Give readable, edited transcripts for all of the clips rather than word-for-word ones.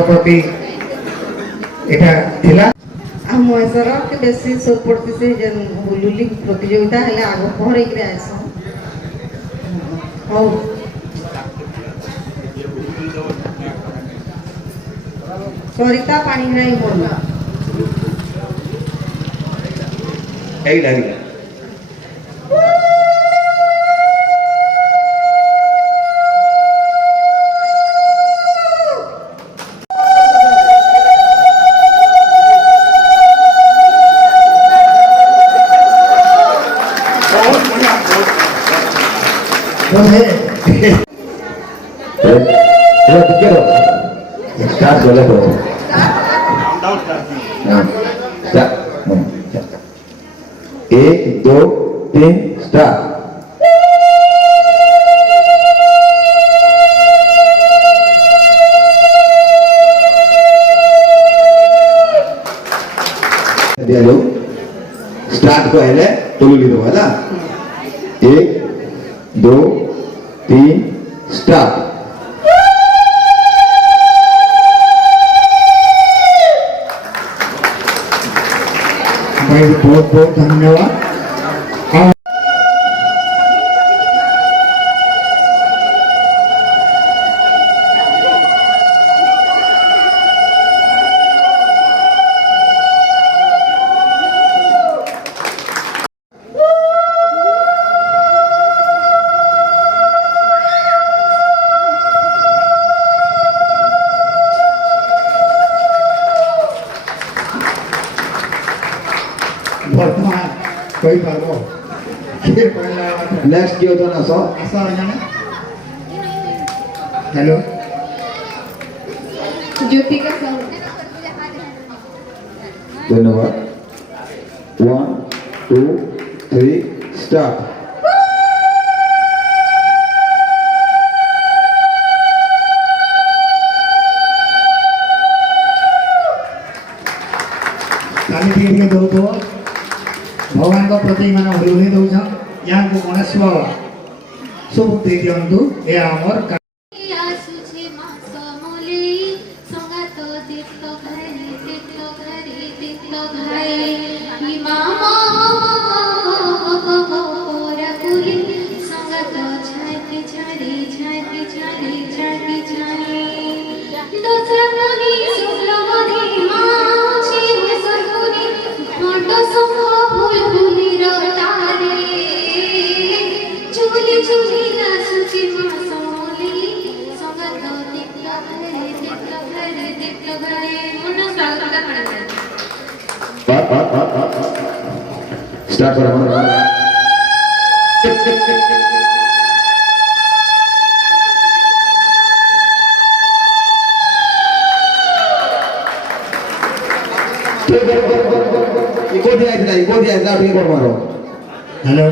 प्रति एटा थिला हम ऐसर के बेसी सोर पड़ती से जन हुलुली प्रतियोगिता है आगो पहरे के आइसो हो सरिता पानी नहीं बोलना एई लागी स्टार्ट बोले तो एक दो तीन स्टार्ट दिया स्टार्ट को है तोलू दो है एक दो तीन स्टार्ट भाई बहुत बहुत धन्यवाद वर्तमान कोई पालो ये पहला नेक्स्ट क्यों तो ना सो ऐसा हो जाना हेलो ज्योति का साउंड धन्यवाद 1 2 3 स्टार्ट ताली ठीक दो तो भगवान को प्रति मान हरिहरि दौछ यहाँ को गणेश शुभ दे दिंतु ये आमर स्टार्ट करो इको दिया ठीक मारो हेलो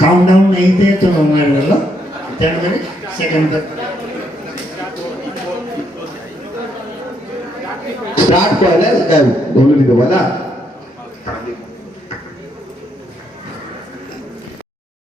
काउंटडाउन नहीं थे तो मार लो 10 सेकंड तक स्टार्ट को है बोलो नहीं तो वाला